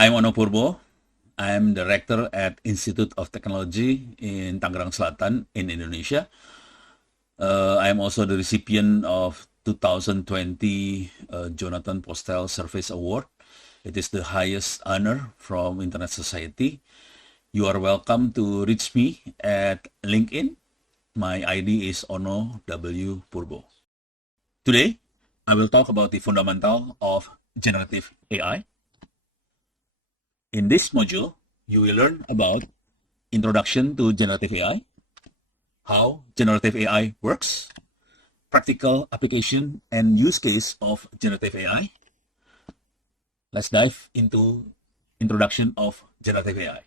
I'm Ono Purbo. I'm director at Institute of Technology in Tangerang Selatan in Indonesia. I'm also the recipient of 2020 Jonathan Postel Service Award. It is the highest honor from Internet Society. You are welcome to reach me at LinkedIn. My ID is Ono W. Purbo. Today, I will talk about the fundamental of generative AI. In this module, you will learn about Introduction to Generative AI, how generative AI works, practical application and use case of generative AI. Let's dive into Introduction of Generative AI.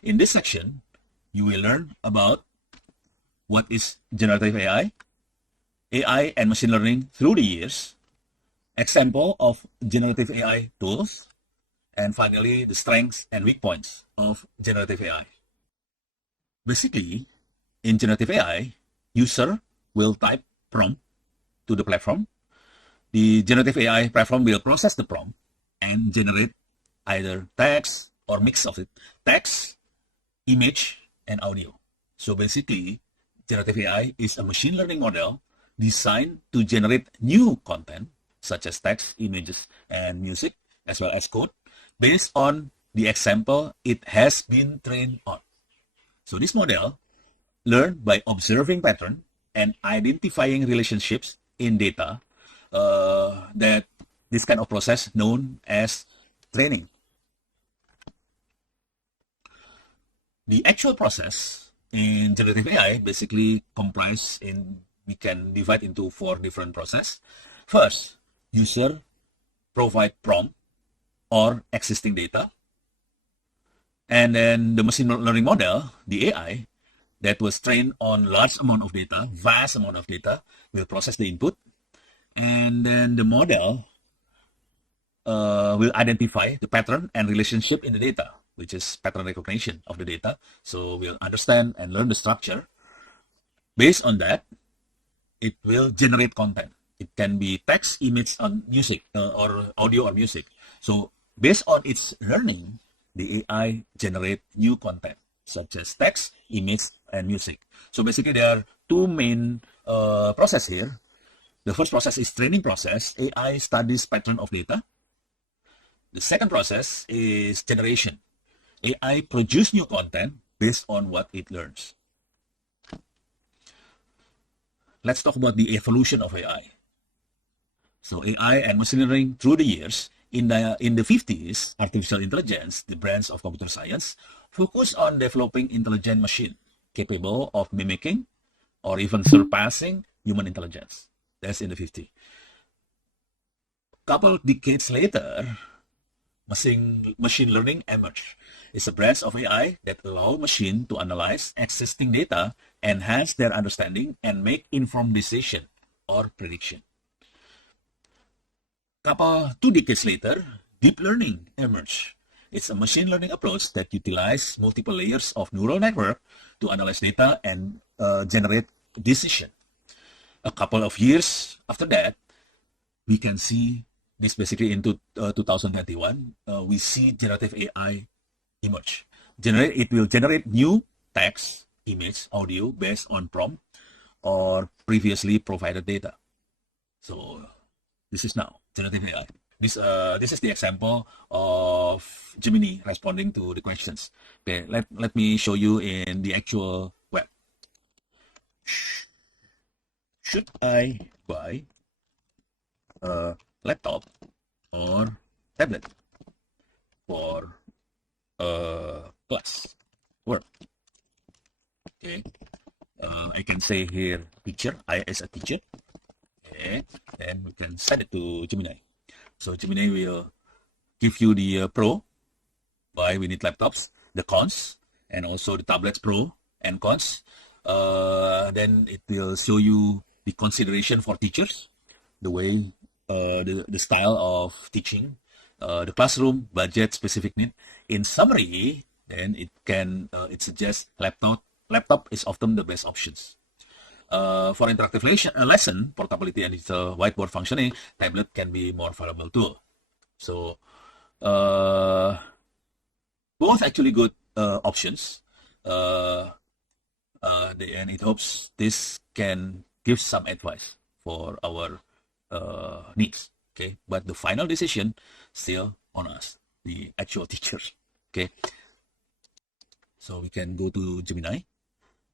In this section, you will learn about what is generative AI and machine learning through the years, example of generative AI tools, and finally, the strengths and weak points of generative AI. Basically, in generative AI, user will type prompt to the platform. The generative AI platform will process the prompt and generate either text or mix of it, text, image, and audio. So basically, generative AI is a machine learning model designed to generate new content such as text, images, and music, as well as code, based on the example it has been trained on. So this model learned by observing pattern and identifying relationships in data that this kind of process known as training. The actual process in generative AI basically we can divide into 4 different processes. First, user provide prompt or existing data. And then the machine learning model, the AI, that was trained on large amount of data, vast amount of data, will process the input. And then the model will identify the pattern and relationship in the data, which is pattern recognition of the data. So we'll understand and learn the structure. Based on that, it will generate content. It can be text, image, or music, or audio or music. So based on its learning, the AI generate new content such as text, image, and music. So basically, there are 2 main process here. The first process is training process. AI studies pattern of data. The second process is generation. AI produce new content based on what it learns. Let's talk about the evolution of AI. So AI and machine learning through the years, in the 50s, artificial intelligence, the branch of computer science, focused on developing intelligent machine capable of mimicking or even surpassing human intelligence. That's in the 50s. Couple decades later, machine learning emerged. It's a branch of AI that allows machine to analyze existing data, enhance their understanding, and make informed decision or prediction. 2 decades later, deep learning emerged. It's a machine learning approach that utilizes multiple layers of neural network to analyze data and generate decision. A couple of years after that, we can see this basically in 2021, we see generative AI emerge. It will generate new text, image, audio based on prompt or previously provided data. So this is now generative AI. This is the example of Gemini responding to the questions. Okay, let me show you in the actual web. Should I buy a laptop or tablet for class work? Okay, I can say here teacher, I as a teacher. Okay, and we can send it to Gemini. So Gemini will give you the pro, why we need laptops, the cons, and also the tablets pro and cons. Then it will show you the consideration for teachers, the way, the style of teaching, the classroom, budget, specific need. In summary, then it suggests laptop is often the best options. For interactive lesson, portability and its whiteboard functioning, tablet can be more valuable tool. So Uh, Both actually good options. Uh, and it hopes this can give some advice for our needs. Okay, but the final decision still on us, the actual teachers. Okay, so we can go to Gemini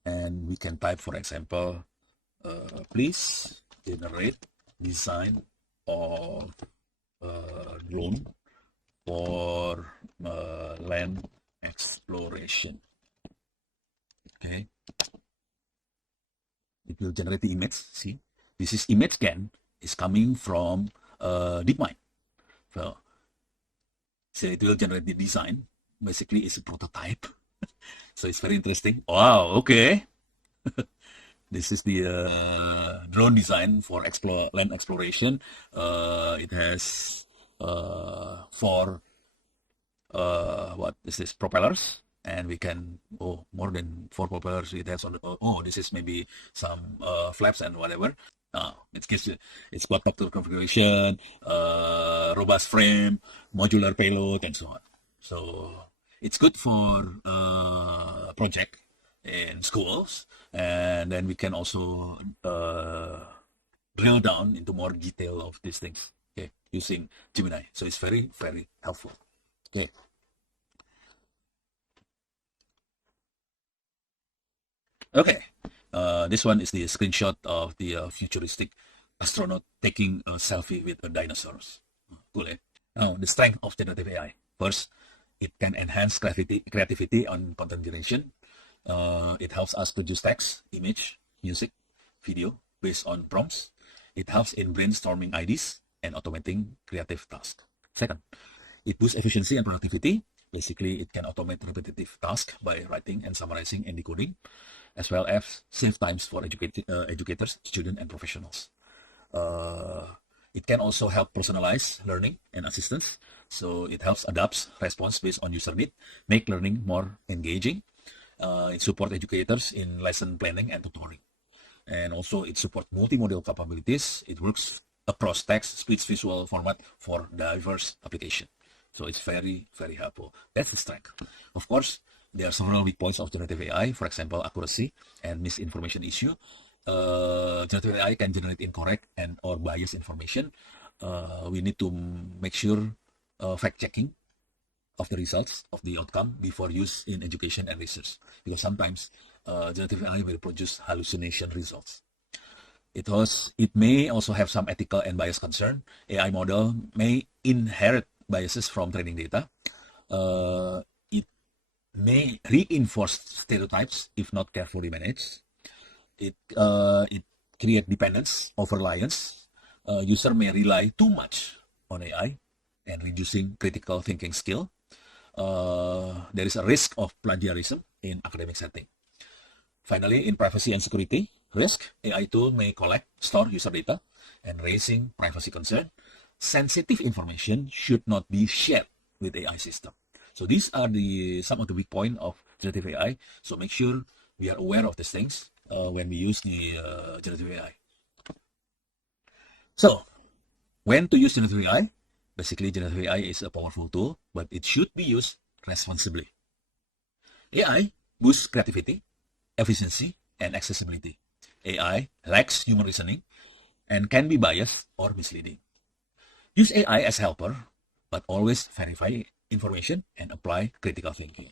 and we can type, for example, please generate design of drone for land exploration. Okay, it will generate the image. See, this is image scan is coming from DeepMind. So it will generate the design. Basically, it's a prototype. So it's very interesting. Wow. Okay. This is the drone design for land exploration. It has four what is this, propellers, and we can, more than four propellers it has on the, this is maybe some flaps and whatever. It gives you, it's got optical configuration, robust frame, modular payload, and so on. So it's good for project in schools, and then we can also drill down into more detail of these things, okay, using Gemini. So it's very, very helpful. Okay. Okay. This one is the screenshot of the futuristic astronaut taking a selfie with a dinosaurs. Cool, eh? Now, the strength of generative AI. First, it can enhance creativity on content generation. It helps us produce text, image, music, video based on prompts. It helps in brainstorming ideas and automating creative tasks. Second, it boosts efficiency and productivity. Basically, it can automate repetitive tasks by writing and summarizing and decoding, as well as save times for educators, students, and professionals. Uh, it can also help personalize learning and assistance. So it helps adapt response based on user need, make learning more engaging. It supports educators in lesson planning and tutoring. And also it supports multimodal capabilities. It works across text, speech, visual format for diverse application. So it's very, very helpful. That's the strength. Of course, there are several weak points of generative AI, for example, accuracy and misinformation issue. Generative AI can generate incorrect and or biased information. We need to make sure fact checking of the results of the outcome before use in education and research, because sometimes generative AI will produce hallucination results. It may also have some ethical and bias concern. AI model may inherit biases from training data. It may reinforce stereotypes if not carefully managed. It create dependence over reliance. User may rely too much on AI and reducing critical thinking skill. There is a risk of plagiarism in academic setting. Finally, in privacy and security risk, AI tool may collect, store user data, and raising privacy concern. Sensitive information should not be shared with AI system. So these are some of the weak point of generative AI. So make sure we are aware of these things when we use the generative AI. So when to use generative AI? Basically, generative AI is a powerful tool, but it should be used responsibly. AI boosts creativity, efficiency, and accessibility. AI lacks human reasoning and can be biased or misleading. Use AI as helper, but always verify information and apply critical thinking.